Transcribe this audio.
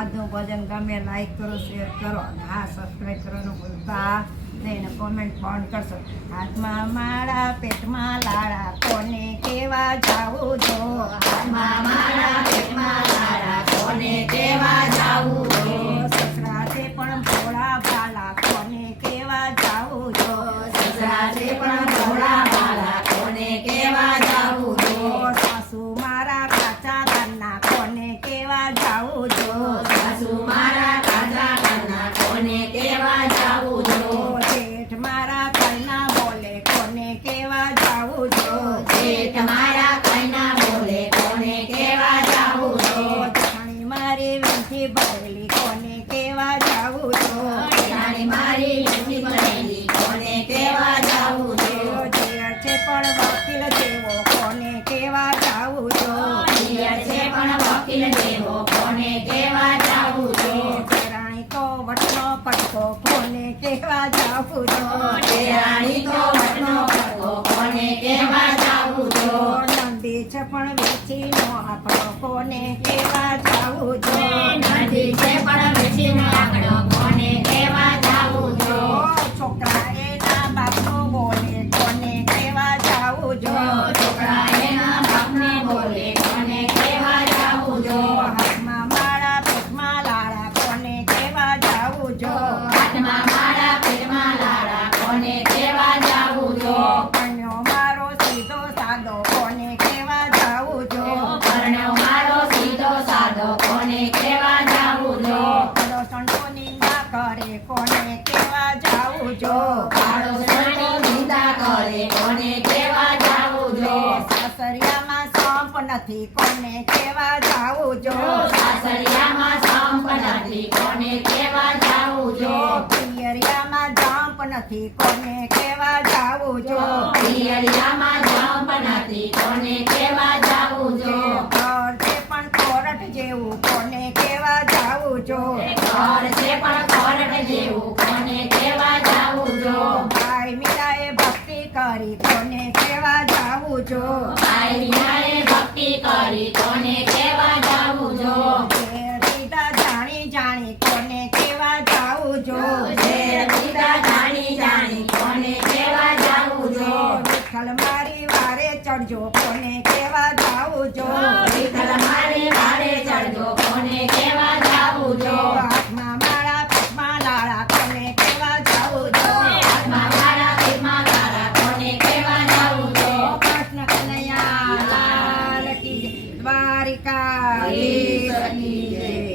આજનું ભજન ગમે લાઈક કરો શેર કરો અને હા સબસ્ક્રાઈબ કરવાનું ભૂલતા નહીં ને કોમેન્ટ પણ કરશો. હાથમાં માળા પેટમાં લાડા કોને કેવા જાવું જો. હાથમાં માળા પેટમાં લાડા કોને કેવા જાવું જો. સસરા છે પણ ભોળા ભાલા કોને કેવા જાવું જો. સસરા છે પણ ભોળા ભાલા કોને કેવા જાવું જો. સાસુ મારા કાચા ઘરના કોને કેવા જાવું જો. સાસુ મારા કાચા ઘરના કોને કેવા જાવું જો. જેઠ મારા કઈના બોલે કોને કેવા જાવું જો. જેઠ મારા કઈના બોલે કોને કેવા જાવું જો. જેઠાણી મારી વીંટી ભરેલી કોને કેવા જાવું જો. જેઠાણી મારી વીંટી ભરેલી કોને કેવા જાવું જો. જીયર છે પણ વકીલ જેવો કોને કેવા જાવું જો. જીયર છે પણ વકીલ જેવો કોને કેવા જાવું જો. દેરાણી તો વટનો પટકો કોને કેવા જાવું જો. દેરાણી તો વટનો પટકો કોને કેવા જાવું જો. નંદી છે પણ વેચીનો આંકડો કોને કેવા જાવું જો. નદી છે પણ વેચીનો આંકડો કોને કેવા જાવું જો. છોકરા એના બાપનો બોલે કોને કેવા જાવું જો. છોકરા એના બાપને બોલે કોને કેવા જાવું જો. હાથમાં માળા પેટમાં લાડા કોને કેવા જાવું જો. હાથમાં માળા પેટમાં લાડા કોને કેવા જાવું જો. કન્યો મારો સીધો સાદો કોને કેવા જાવું જો. પરણ્યો મારો સીધો સાદો કોને કેવા જાવું જો. પડોસણો નિંદા કરે કોને કેવા જાવું જો. પાડોશીની નિંદા કરે કોને કેવા જાવું જો. સાસરિયામાં સંપ નથી કોને કેવા જાવું જો. સાસરિયામાં સંપ નથી કોને કેવા જાવું જો. પિયરિયામાં જંપ નથી કોને કેવા જાવું જો. પિયરિયામાં જંપ નથી કોને કેવા જાવું જો. ઘર છે પણ કોરટ જેવું કોને કેવા જાવું જો. ઘર છે પણ કોરટ જેવું કોને કેવા જાવું જો. ભાઈ મીરાએ ભક્તિ કરી કોને કેવા જાવું જો. ભાઈ મીરાએ ભક્તિ કરી કોને કેવા જાવું જો. ઘેર દીધા જાણી જાણી કોને કેવા જાવું જો. ઝેર પીધા જાણી જાણી કોને કેવા જાવું જો. વિઠ્ઠલ મારી વારે ચડજો કોને કેવા જાવું જો. વિઠ્ઠલ મારે વારે ચડજો કોને કેવા જાવું જો. હાથમાં માળા પેટમાં લાડા કોને કેવા જાવું જો. હાથમાં મારા પેટમાં લાડા કોને કેવા જાવું જો. કૃષ્ણ કનૈયા લાલ કી જય. દ્વારિકા ઈ સખી જય.